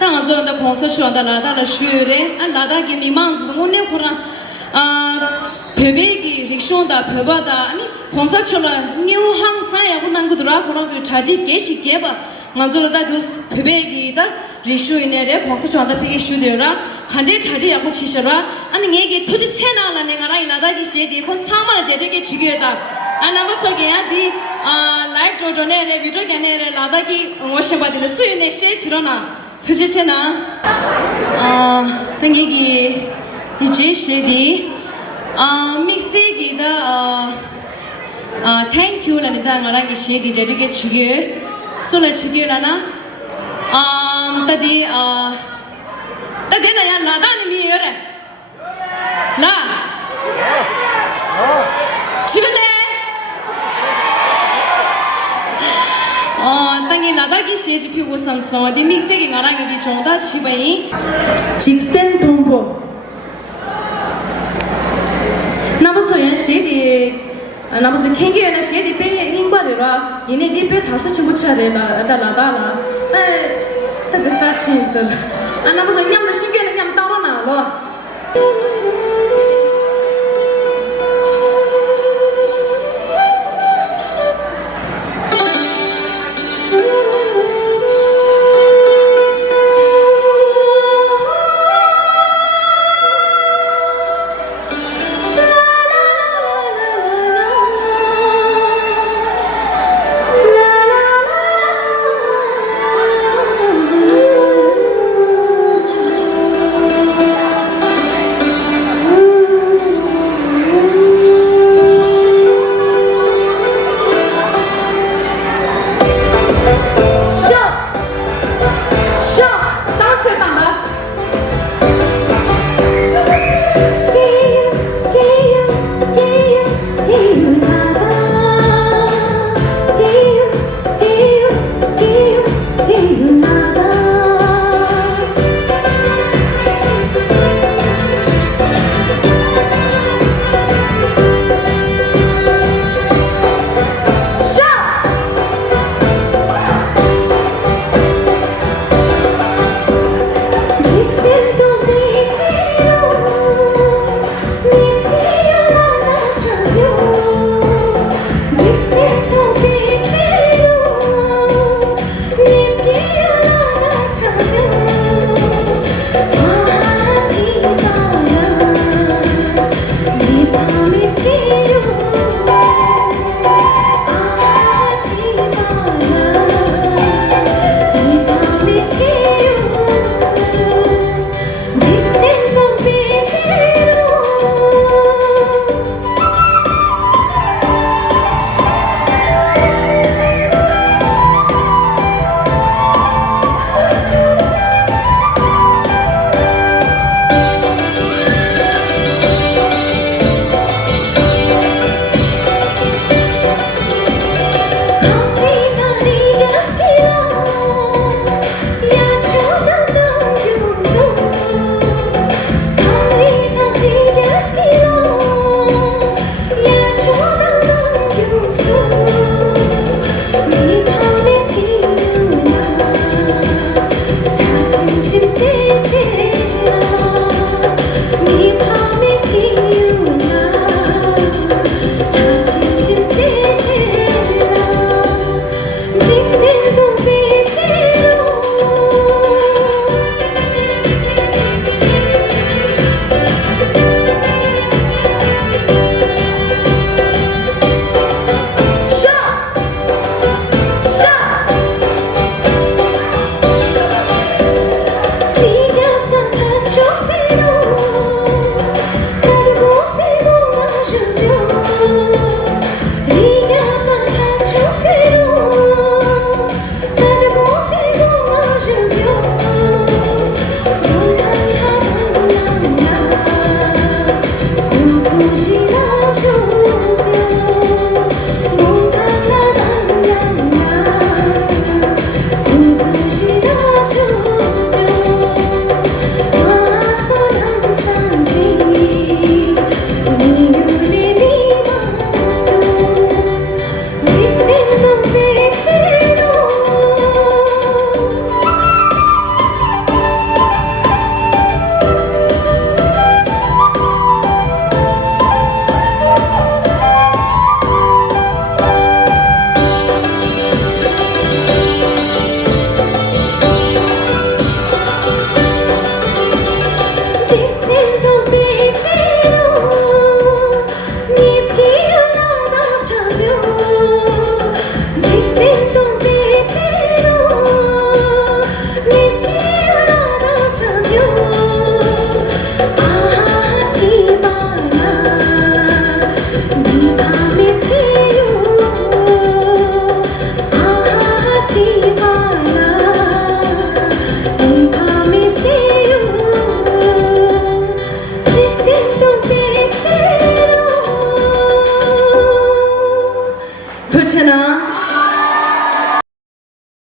当我做的公司说的了，到了学嘞，啊，拉达给迷茫子，我那会儿特别给历史的、特别的，你公司出了牛行啥呀，我能够多少可能就差点给是给吧，我做的都是特别给的。历史呢，这公司说的别学的了，看这差点也不其实了，啊，你那个投资钱哪了？那个拉达给写的，看长嘛这个去给的，啊，那我说给俺的来做做那的，比如讲那的拉达给我写把的，所以呢写起了呢，投资钱呢，他那个一直写的。mix 给的thank you 了，你看我那个写给这个吃个，说了吃个了呢，他的那样拉到你没有了，拉，是不是？当你拉到给写起屁股上上的 mix 给我那个的中到七百亿，精神同步。那不说人写的，那不是看见人写的被英国的了，人家那边他说全部出来了，到哪到了，但个啥情事？那不是人家的新疆人家到了哪了？情绪。